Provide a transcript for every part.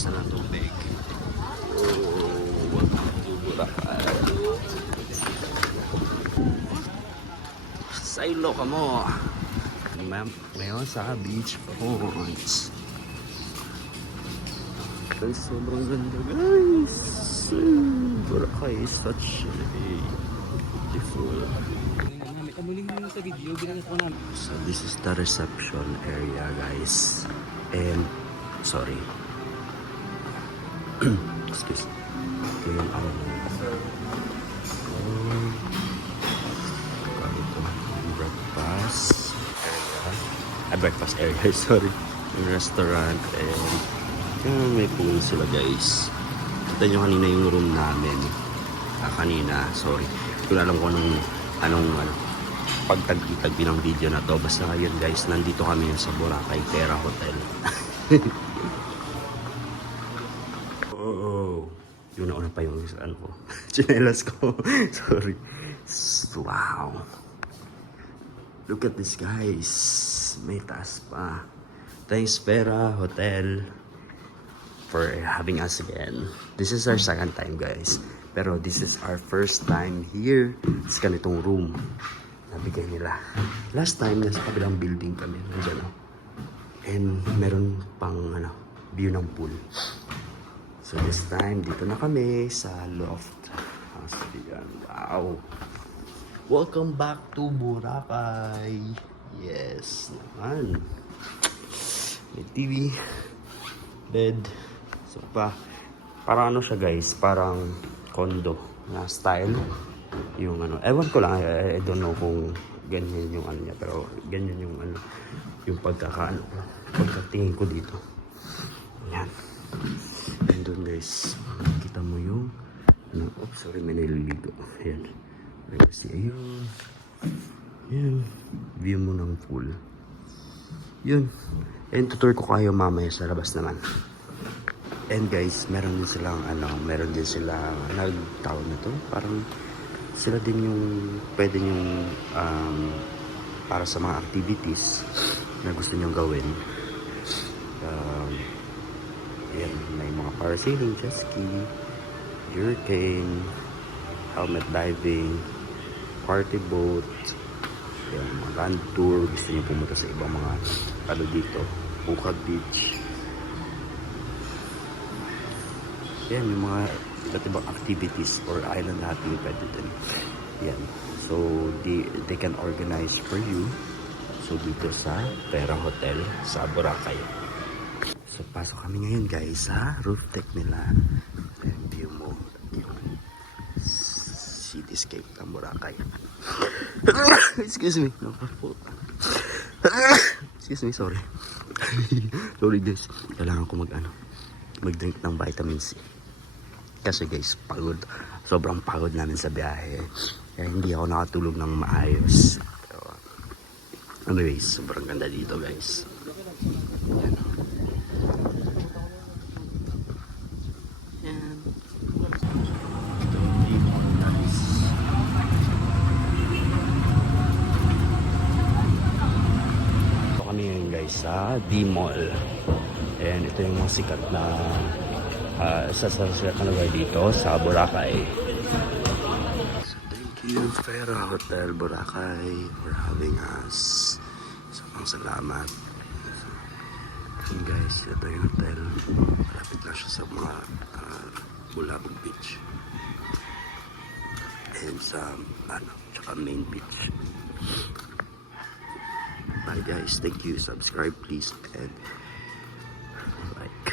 guys na ng tubig. Oh, welcome to Boracay. Saylo ka mo. Ngayon sa beach points. Guys, sobrang ganda guys. Boracay is such a beautiful. So this is the reception area guys. And sorry. Excuse me. Ito yung breakfast area. Breakfast area, sorry. Yung restaurant and may pool sila guys. Kita nyo kanina yung room namin. Kanina, sorry. Hindi ko alam kung anong pagtagpi-tagpi ng video na to. Basta ngayon guys, nandito kami sa Boracay Terra Hotel. Oh, yung nauna pa yung ano ko. Chinelas ko. Sorry. Wow. Look at this guys. May taas pa. Thanks Terra Hotel for having us again. This is our second time guys. Pero this is our first time here sa ganitong room. Nabigay nila. Last time, nasa kabilang building kami. Nandiyan, and meron pang view ng pool. So this time, dito na kami sa loft. Wow! Welcome back to Boracay. Yes, naman. May TV, bed, sofa. Parang ano siya guys, parang condo na style. Yung ewan ko lang, I don't know kung ganyan yung niya, pero ganyan yung yung pagkatingin ko dito. Ayan. And doon guys, kita mo yung oops, sorry, may nililigo. Ayan. Ayun. Ayan. View mo ng pool. Yun. And tutur ko kayo mamaya sa labas naman. And guys, meron din silang nagtawag na to, parang sila din yung pwede yung para sa mga activities na gusto nyong gawin. Yan, may mga parasailing, jet ski, hurricane, helmet diving, party boat, yan, mga land tour, gusto nyo pumunta sa ibang mga dito, Bukag Beach. Yan, yung mga iba't ibang activities or island hopping pwede din. Yan. So, they can organize for you. So, dito sa Terra Hotel sa Boracay. So, pasok kami ngayon guys sa roof deck nila. And view mo yung cityscape ng Boracay. Excuse me. Excuse me, sorry. Sorry guys. Kailangan ko mag-drink ng vitamin C. Kasi guys, pagod. Sobrang pagod namin sa biyahe. Kaya hindi ako nakatulog ng maayos. Pero, anyways, sobrang ganda dito guys. Yan. Yan. Ito kami ngayon guys sa D-Mall. And ito yung mga sikat na sa lugar dito sa Boracay. So thank you Terra Hotel Boracay for having us. Sobrang salamat. And guys, ito yung hotel. Malapit lang siya sa mga Bulabog Beach. And sa tsaka main beach. Bye guys, thank you. Subscribe please and like.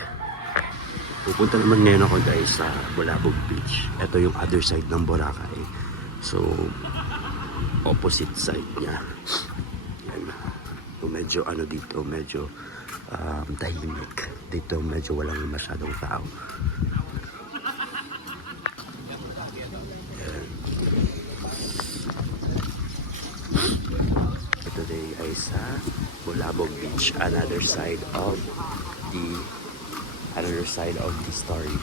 Pupunta naman ngayon ako guys sa Bulabog Beach. Ito yung other side ng Boracay. So, opposite side niya. Yan. So, medyo dito, medyo tahimik. Dito medyo walang masyadong tao. Yan. Today ay sa Bulabog Beach. Another side of the story.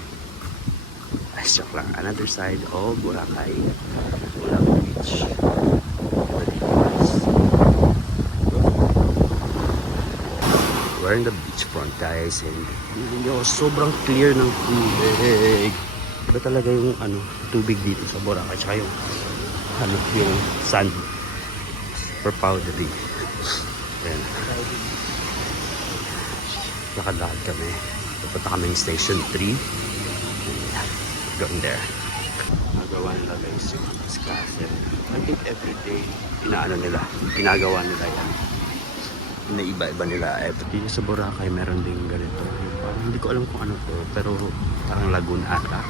Ay, joke lang. Another side of Boracay. Bulabog Beach. We're in the beachfront guys and sobrang clear ng tubig. Iba talaga yung tubig dito sa Boracay tsaka yung yung sand. Super powdery. Ayan. Lakad-lakad kami. Pupunta kami yung station 3. Going there. Nagawa nila guys yung castle. I think everyday ginagawa nila yan. Inaiba-iba nila. Dito sa Boracay meron din ganito. Parang hindi ko alam kung ano to, pero parang lagoon ata.